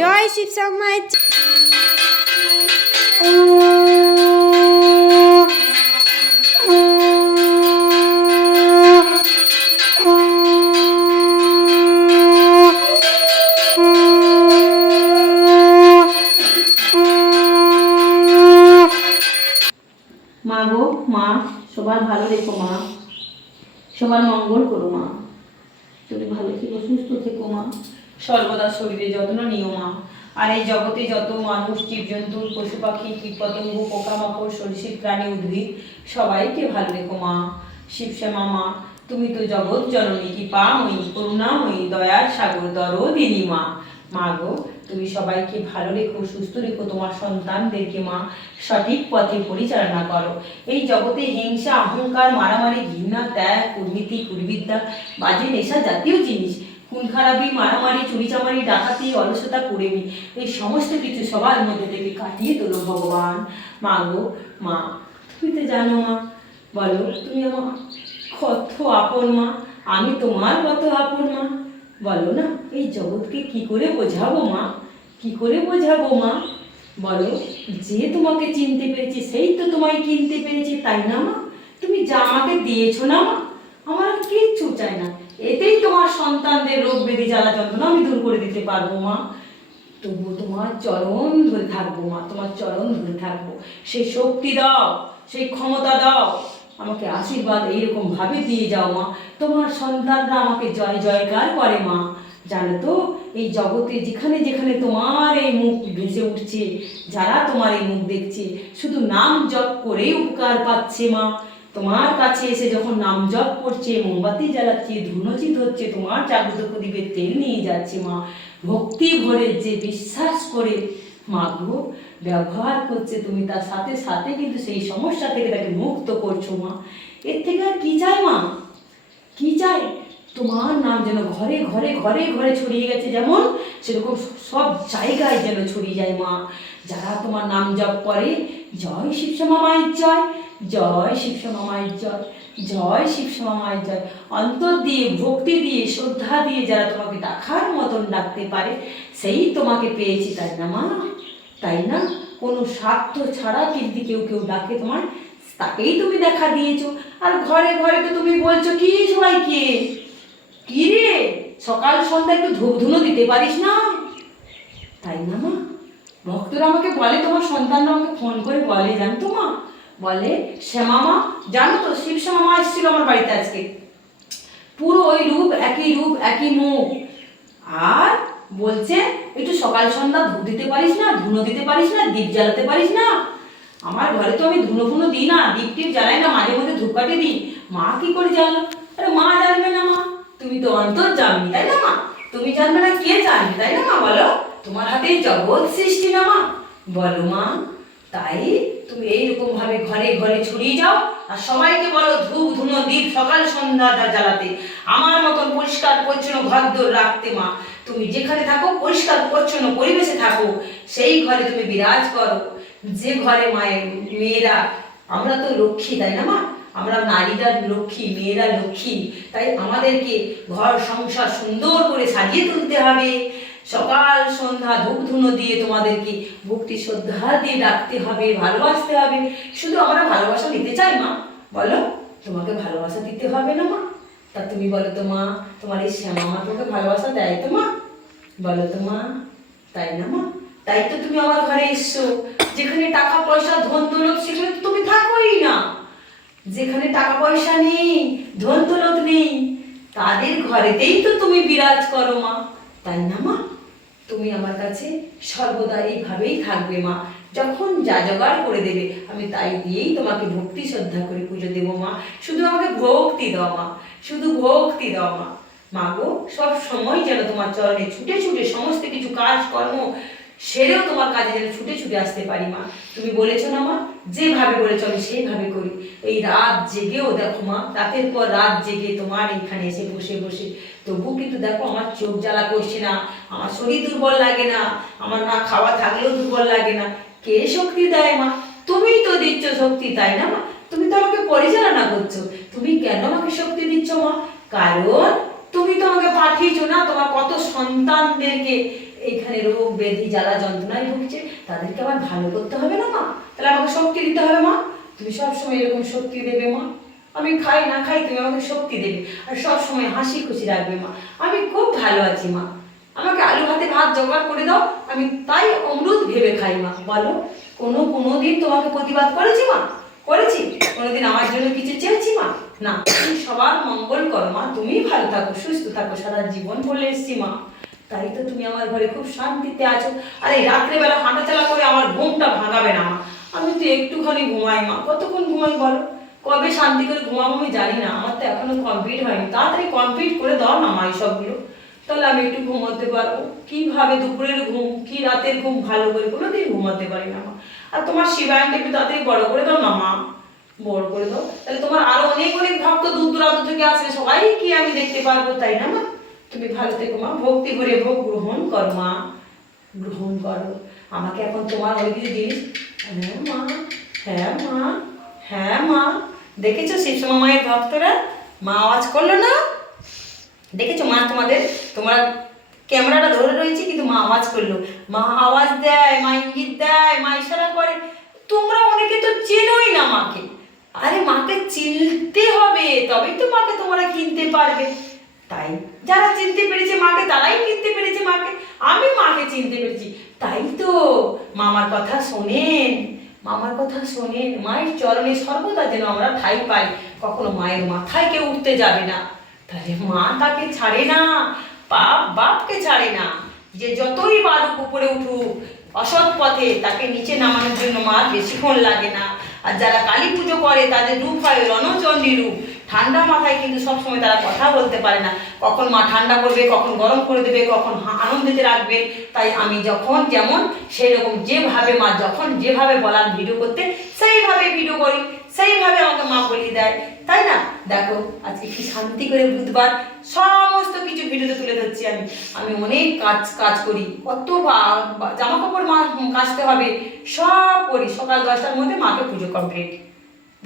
জয় শিবশর্মা মা গো, মা, সবার ভালো মা। সবার মঙ্গল করো মা। তুমি ভালো থেকো, সুস্থ থেকো মা। সর্বদা শরীরে যত্ন নিও মা। আর এই জগতে যত মানুষ, জীবজন্তু, পশু পাখি, কীটপতঙ্গ, পোকামাকড়, সরীসৃপ, প্রাণী, উদ্ভিদ, সবাইকে ভালো রেখো মা। শিবশ্যামা মা, তুমি তো জগৎ জননী, কৃপাময়ী, করুণাময়ী, দয়ার সাগর দরদিনী মা। মা গো, তুমি সবাইকে ভালো রেখো, সুস্থ রেখো তোমার সন্তানদেরকে মা। সঠিক পথে পরিচালনা করো। এই জগতে হিংসা, অহংকার, মারামারি, ঘৃণা, ত্যাগ কুর্নীতি কুর্বিদ্যা বাজে নেশা জাতীয় জিনিস খুন খারাপি, মারামারি চুরিচামারি ডাকাতি, অলসতা, কুড়েমি, এই সমস্ত কিছু সবার মধ্যে থেকে কাটিয়ে তোলো ভগবান। মা গো, মা, তুমি তো জানো মা, বলো, তুমি আমার কত আপন মা, আমি তোমার কত আপন মা, বলো না, এই জগৎকে কি করে বোঝাবো মা? কি করে বোঝাবো মা? বলো, যে তোমাকে চিনতে পেরেছি, সেই তো তোমায় কিনতে পেরেছি, তাই না মা? তুমি যা আমাকে দিয়েছ না মা, আমার কিচ্ছু চাই না। এতেই তোমার সন্তানদের রোগ ব্যাধি জ্বালা যন্ত্রণা আমি দূর করে দিতে পারব, মা। তবু তোমার চরণ ধরে থাকব, মা। তোমার চরণ ধরে থাকব। সেই শক্তি দাও, সেই ক্ষমতা দাও। আমাকে আশীর্বাদ এইরকম ভাবে দিয়ে যাও, মা। তোমার সন্তানরা আমাকে জয় জয়কার করে, মা। জানো তো, এই জগতে যেখানে যেখানে তোমার এই মুখ ভেসে উঠছে, যারা তোমার এই মুখ দেখছে, শুধু নাম জপ করেই উপকার পাচ্ছে, মা। তোমার কাছে এসে যখন নাম জপ করছে, মোমবাতি জ্বালাচ্ছে, ধুনচিত হচ্ছে, তোমার জাগ্রত প্রদীপের তেল নিয়ে যাচ্ছে মা। ভক্তি ভরে যে বিশ্বাস করে, মা গো, ব্যবহার করছে তুমি তার সাথে সাথে কিন্তু সেই সমস্যা থেকে তাকে মুক্ত করছ মা। এর থেকে আর কি চাই মা? কী চাই? তোমার নাম যেন ঘরে ঘরে ঘরে ঘরে ছড়িয়ে গেছে যেমন, সেরকম সব জায়গায় যেন ছড়িয়ে যায় মা। যারা তোমার নাম জপ করে, জয় শিবশ্যামা মায়ের জয় জয় শিবশ্যামা মায়ের জয় জয় শিবশ্যামা মায়ের জয়। অন্তর দিয়ে, ভক্তি দিয়ে, শ্রদ্ধা দিয়ে যারা তোমাকে ডাকার মতন ডাকতে পারে, সেই তোমাকে পেয়েছি, তাই না মা? তাই না? কোনো স্বার্থ ছাড়া কিন্তু কেউ কেউ ডাকে তোমার তাকেই তুমি দেখা দিয়েছ। আর ঘরে ঘরে তো তুমি বলছো, কি সবাইকে সকাল সন্ধ্যা একটু ধূপ ধুনো দিতে পারিস না? তাই না, মা? ভক্তরা আমাকে বলে, তোমার সন্তানরা আমাকে ফোন করে বলে জানতো মা? বলে, শ্যামা মা, জানো তো শিব শ্যামা মা এসেছিল আমার বাড়িতে আজকে। পুরো ওই রূপ, একই রূপ, একই মুখ। আর বলছে, একটু সকাল সন্ধ্যা ধূপ দিতে পারিস না, ধুনো দিতে পারিস না, দীপ জ্বালাতে পারিস না? আমার ঘরে তো আমি ধুনো ফুনো দিই না, দীপ টিপ জ্বালাই না, মাঝে মধ্যে ধূপ ধূপকাঠি দিই। মা কি করে জানলো আরে মা জানবে না, মা। তুমি তো অন্তর জানবি তাই না মা? তুমি জানবে না কে জানবে, তাই না মা? বলো। তোমার হাতে জগৎ সৃষ্টি না মা? বলো মা, তাই তুমি এইরকম ভাবে ঘরে ঘরে ছড়িয়ে যাও আর সবাইকে বলো ধূপ, ধুনো, দীপ, সকাল সন্ধ্যাটা জ্বালাতে। আমার মতন পরিষ্কার, পরিচ্ছন্ন, ঘর দোর রাখতে মা। তুমি যেখানে থাকো, পরিষ্কার, পরিচ্ছন্ন পরিবেশে থাকো। সেই ঘরে তুমি বিরাজ করো। যে ঘরে মায়ের, মেয়েরা, আমরা তো লক্ষ্মী, তাই না মা? আমরা নারীরা লক্ষ্মী, মেয়েরা লক্ষ্মী, তাই আমাদেরকে ঘর, সংসার সুন্দর করে সাজিয়ে তুলতে হবে। সকাল, সন্ধ্যা ধূপ ধুনো দিয়ে তোমাদেরকে ভক্তি, শ্রদ্ধা দিয়ে ডাকতে হবে, ভালোবাসতে হবে। শুধু আমরা ভালোবাসা দিতে চাই মা, বলো? তোমাকে ভালোবাসা দিতে হবে না মা? তা তুমি বলো তো মা, তোমার এই শ্যামা মা তোমাকে ভালোবাসা দেয় তো মা? বলো তো মা, তাই না মা? তাই তো তুমি আমার ঘরে এসছো। যেখানে টাকা পয়সা ধন দৌলত সেখানে তো তুমি থাকোই না। যেখানে টাকা পয়সা নেই ধন দৌলত নেই, তাদের ঘরেতেই তো তুমি বিরাজ করো মা। তাই না মা? তুমি আমার কাছে সর্বদা এইভাবেই থাকবে মা। যখন যা জোগাড় করে দেবে, আমি তাই দিয়েই তোমাকে ভক্তি শ্রদ্ধা করে পুজো দেবো মা। শুধু আমাকে ভক্তি দাও মা, শুধু ভক্তি দাও মা। মা গো, সব সময় যেন তোমার চরণে ছুটে ছুটে সমস্ত কিছু কাজ কর্ম সেরেও তোমার কাজে যেন ছুটে ছুটে আসতে পারি মা। তুমি বলেছ না মা, যেভাবে বলেছ আমি সেইভাবে করি। এই রাত জেগেও দেখো মা, রাতের পর রাত জেগে তোমার এখানে এসে বসে বসে। তবু কিন্তু দেখো আমার চোখ জ্বালা করছে না, আমার শরীর দুর্বল লাগে না, আমার না খাওয়া থাকলেও দুর্বল লাগে না। কে শক্তি দেয় মা? তুমিই তো দিচ্ছ শক্তি, তাই না মা? তুমি তো আমাকে পরিচালনা করছ। তুমি কেন আমাকে শক্তি দিচ্ছ মা? কারণ তুমি তো আমাকে পাঠিয়েছো না, তোমার কত সন্তানদেরকে এখানে রোগ ব্যাধি, জ্বালা যন্ত্রণায় ভুগছে, তাদেরকে আবার ভালো করতে হবে না, মা? তাহলে আমাকে শক্তি দিতে হবে, মা? তুমি সবসময় এরকম শক্তি দেবে, মা। আমি খাই, না খাই, তুমি আমাকে শক্তি দেবে। আর সব সময় হাসি খুশি রাখবে, মা। আমি খুব ভালো আছি, মা। আমাকে আলু ভাতে ভাত জোগাড় করে দাও, আমি তাই অমৃত ভেবে খাই, মা। বলো, কোনো কোনো দিন তোমাকে প্রতিবাদ করেছি, মা? করেছি? কোনোদিন আমার জন্য কিছু চেয়েছি, মা? না, তুমি সবার মঙ্গল করো, মা। তুমি ভালো থাকো, সুস্থ থাকো, সারা জীবন বলে এসছি, মা। তাই তো তুমি আমার ঘরে খুব শান্তিতে আছো। আর এই রাত্রেবেলা হাঁটাচলা করে আমার ঘুমটা ভাঙাবে না মা। আমি তো একটুখানি ঘুমাই মা। কতক্ষণ ঘুমাই বলো? কবে শান্তি করে ঘুমাবো আমি জানি না। আমার তো এখনও কমপ্লিট হয়নি। তাড়াতাড়ি কমপ্লিট করে দাও না মা সবগুলো তাহলে আমি একটু ঘুমাতে পারব। কীভাবে দুপুরের ঘুম, কি রাতের ঘুম ভালো করে? কোনোদিন ঘুমাতে পারি না মা। আর তোমার শিবায়নটা একটু তাড়াতাড়ি বড় করে দাও না মা। বড় করে দাও। তাহলে তোমার আরও অনেক অনেক ভক্ত দূর দূরান্ত থেকে আসবে সবাই কি আমি দেখতে পারব, তাই না মা? তুমি ভালো থেকো, মা। ভক্তি করে ভোগ গ্রহণ করো, মা। গ্রহণ করো। আমাকে এখন তোমার ওই কিছু জিনিস হ্যাঁ মা। হ্যাঁ মা। হ্যাঁ মা। দেখেছ শিবসমা মায়ের ভক্তরা? মা আওয়াজ করল না? দেখেছ মা তোমাদের? তোমার ক্যামেরাটা ধরে রয়েছে, কিন্তু মা আওয়াজ করল। মা আওয়াজ দেয়, মা ইঙ্গিত দেয়, মা ইশারা করে। তোমরা অনেকে তো চেনোই না মাকে। আরে মাকে চিনতে হবে, তবেই তো মাকে তোমরা কিনতে পারবে। তাই যারা চিনতে পেরেছে মাকে, তারাই চিনতে পেরেছে মাকে। আমি মাকে চিনতে পেরেছি। তাই তো মামার কথা শোনেন, মামার কথা শোনেন। মায়ের চরণে সর্বদা যেন আমরা ঠাই পাই। কখনো মায়ের মাথায় কেউ উঠতে যাবে না। তাহলে মা তাকে ছাড়ে না, বাপ বাপকে ছাড়ে না। যে যতই বালুক উপরে উঠুক, অসৎ পথে তাকে নিচে নামানোর জন্য মা বেশিক্ষণ লাগে না। আর যারা কালী পুজো করে, তাদের রূপ হয় রণচণ্ডী রূপ। ঠান্ডা মাথায় কিন্তু সবসময় তারা কথা বলতে পারে না। কখন মা ঠান্ডা করবে, কখন গরম করে দেবে, কখন আনন্দিতে রাখবে। তাই আমি যখন যেমন সেরকম যেভাবে মা যখন যেভাবে বলার ভিডিও করতে, সেইভাবে ভিডিও করি। সেইভাবে আমাকে মা বলিয়ে দেয়। তাই না? দেখো, আজকে কি শান্তি করে বুধবার সমস্ত কিছু ভিডিওতে তুলে ধরছি আমি। আমি অনেক কাজ কাজ করি। কত জামা কাপড় মা কাচতে হবে। সব করি। সকাল দশটার মধ্যে মাকে পুজো কমপ্লিট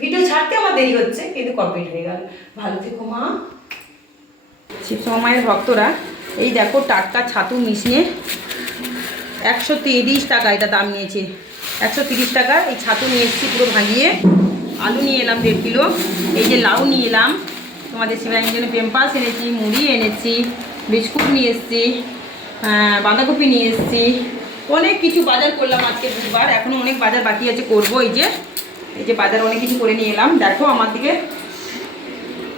ভিডিও ছাড়তে আমার দেরি হচ্ছে, কিন্তু কমপ্লিট হয়ে গেল। ভালো থেকো মা। শিব শিবসময়ের ভক্তরা, এই দেখো টাটকা ছাতু মিশিয়ে একশো তিরিশ টাকা এটা দাম নিয়েছে। একশো তিরিশ টাকা এই ছাতু নিয়ে এসেছি পুরো ভাঙিয়ে। আলু নিয়ে এলাম দেড় কিলো। এই যে লাউ নিয়ে এলাম। তোমাদের শিবাইয়ের জন্য পেম্পাস এনেছি, মুড়ি এনেছি, বিস্কুট নিয়ে এসেছি বাঁধাকপি নিয়ে এসেছি। অনেক কিছু বাজার করলাম আজকে বুধবার। এখনও অনেক বাজার বাকি আছে করব এই যে। এই যে বাজার অনেক কিছু করে নিয়ে এলাম। দেখো আমার দিকে।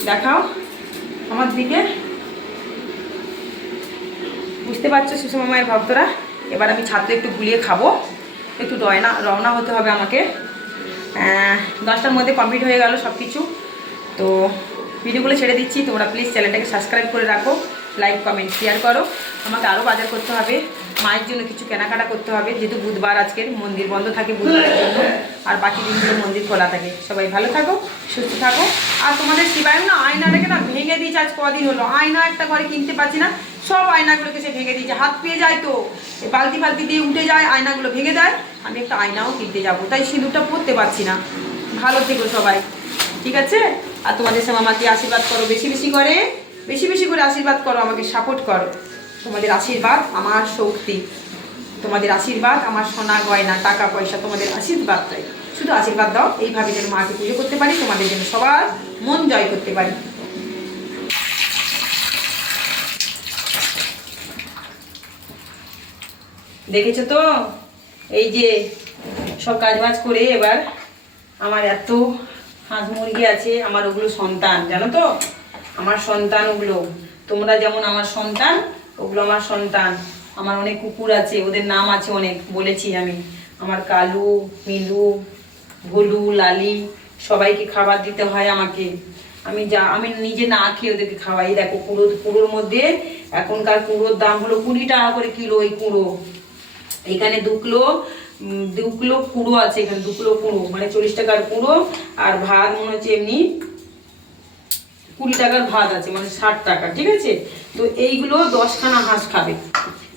দেখাও। আমার দিকে। বুঝতে পারছ সুষমা মায়ের ভক্তরা? এবার আমি ছাত্র একটু গুলিয়ে খাব। একটু রয়না রওনা হতে হবে আমাকে। দশটার মধ্যে কমপ্লিট হয়ে গেল সব কিছু তো ভিডিওগুলো ছেড়ে দিচ্ছি, তোমরা প্লিজ চ্যানেলটাকে সাবস্ক্রাইব করে রাখো লাইক কমেন্ট শেয়ার করো। আমাকে আরও বাজার করতে হবে। মায়ের জন্য কিছু কেনাকাটা করতে হবে, যেহেতু বুধবার আজকের মন্দির বন্ধ থাকে বুধবারের জন্য, আর বাকি দিনগুলো মন্দির খোলা থাকে। সবাই ভালো থাকো, সুস্থ থাকো। আর তোমাদের শিবায় না আয়নাটাকে না ভেঙে দিয়েছে, আজ কদিন হলো। আয়না একটা ঘরে কিনতে পারছি না, সব আয়নাগুলোকে সে ভেঙে দিয়েছে, হাত পেয়ে যায় তো। বালতি ফালতি দিয়ে উঠে যায়, আয়নাগুলো ভেঙে দেয়, আমি একটা আয়নাও কিনতে যাব, তাই সিঁদুরটা পরতে পারছি না। ভালো থেকো সবাই, ঠিক আছে? আর তোমাদের সঙ্গে আমাকে আশীর্বাদ করো, বেশি বেশি করে, বেশি বেশি করে আশীর্বাদ করো, আমাকে সাপোর্ট করো। তোমাদের আশীর্বাদ, আমার শক্তি। তোমাদের আশীর্বাদ, আমার সোনা গয়না, টাকা পয়সা, তোমাদের আশীর্বাদ চাই। শুধু আশীর্বাদ দাও, এইভাবে যেন মাকে পুজো করতে পারি, তোমাদের জন্য সবার মন জয় করতে পারি। দেখেছ তো? এই যে সব কাজ বাজ করে এবার আমার এত হাঁস মুরগি আছে, আমার ওগুলো সন্তান, জানো তো? আমার সন্তান ওগুলো তোমরা যেমন আমার সন্তান ওগুলো আমার সন্তান। আমার অনেক কুকুর আছে, ওদের নাম আছে অনেক, বলেছি আমি। আমার কালু, মিলু ভোলু লালি, সবাইকে খাবার দিতে হয় আমাকে। আমি যা, আমি নিজে না খেয়ে ওদেরকে খাওয়াই। দেখো কুড়ো কুড়োর মধ্যে এখনকার কুড়োর দাম হলো কুড়ি টাকা করে কিলো এই কুড়ো। এখানে দু কিলো দু কিলো কুড়ো আছে এখানে, দু কিলো কুড়ো মানে চল্লিশ টাকার কুড়ো। আর ভাত মনে হচ্ছে এমনি কুড়ি টাকার ভাত আছে মানে ষাট টাকা, ঠিক আছে? তো এইগুলো দশখানা হাঁস খাবে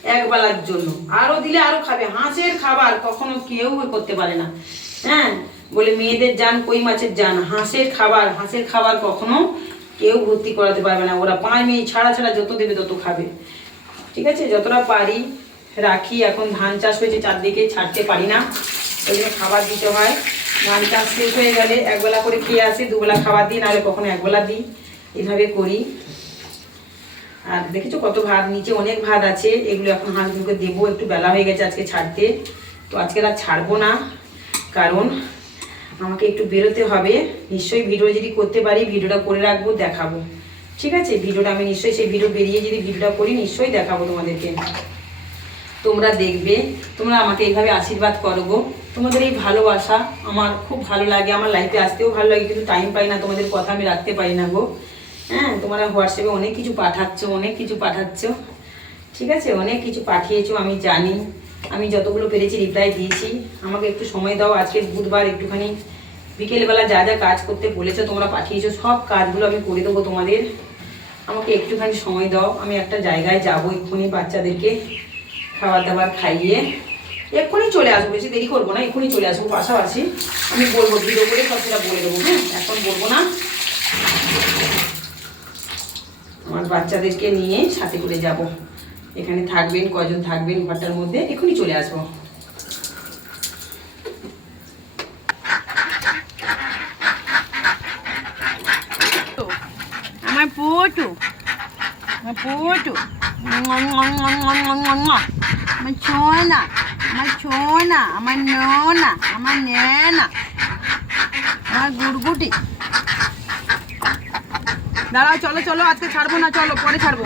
এক বেলার জন্য। আরও দিলে আরও খাবে। হাঁসের খাবার কখনো কেউ করতে পারে না। হ্যাঁ? বলে মেয়েদের যান, কই মাছের যান? হাঁসের খাবার হাঁসের খাবার কখনো কেউ ভর্তি করাতে পারবে না। ওরা পাঁচ মেয়ে ছাড়া ছাড়া যত দেবে তত খাবে। ঠিক আছে? যতটা পারি রাখি। এখন ধান চাষ হয়েছে, চারদিকে ছাড়তে পারি না। ওই জন্য খাবার দিতে হয়। ধান চাষ শেষ হয়ে গেলে একবেলা করে খেয়ে আসে, দুবেলা খাবার দিই, নাহলে কখনো একবেলা দিই। এইভাবে করি। আর দেখেছ কত ভাত? নিচে অনেক ভাত আছে, এগুলো এখন হাঁসগুলোকে দেবো, একটু বেলা হয়ে গেছে আজকে ছাড়তে। তো আজকে আর ছাড়বো না, কারণ আমাকে একটু বেরোতে হবে। নিশ্চয়ই ভিডিও যদি করতে পারি, ভিডিওটা করে রাখব, দেখাবো। ঠিক আছে? ভিডিওটা আমি নিশ্চয়ই সেই ভিডিও বেরিয়ে যদি ভিডিওটা করি, নিশ্চয়ই দেখাবো তোমাদেরকে। তোমরা দেখবে, তোমরা আমাকে এইভাবে আশীর্বাদ করো গো। তোমাদের এই ভালোবাসা আমার খুব ভালো লাগে, আমার লাইফে আসতেও ভালো লাগে, কিন্তু টাইম পাই না, তোমাদের কথা আমি রাখতে পারি না গো। হ্যাঁ তোমরা হোয়াটসঅ্যাপে অনেক কিছু পাঠাচ্ছ, অনেক কিছু পাঠাচ্ছ। ঠিক আছে? অনেক কিছু পাঠিয়েছো, আমি জানি। আমি যতগুলো পেরেছি রিপ্লাই দিয়েছি। আমাকে একটু সময় দাও, আজকে বুধবার একটুখানি। বিকেলবেলা যা যা কাজ করতে বলেছ, তোমরা পাঠিয়েছো, সব কাজগুলো আমি করে দেবো তোমাদের। আমাকে একটুখানি সময় দাও, আমি একটা জায়গায় যাব এক্ষুনি বাচ্চাদেরকে খাবার দাবার খাইয়ে। এক্ষুনি চলে আসব, বেশি দেরি করব না, এক্ষুনি চলে আসব পাশাপাশি। আমি বলব, ভিডিও করে সব সেটা বলে দেবো হ্যাঁ? এখন বলব না। আমার বাচ্চাদেরকে নিয়ে সাথে করে যাব। এখানে থাকবেন কজন থাকবেন ঘরটার মধ্যে এক্ষুনি চলে আসব। আমার পুটু আমার পুটু। আমার ছোনা আমার ছোনা, আমার নোনা, আমার নেনা, আমার গুড়গুটি। দাঁড়াও চলো চলো আজকে ছাড়বো না চলো পরে ছাড়বো।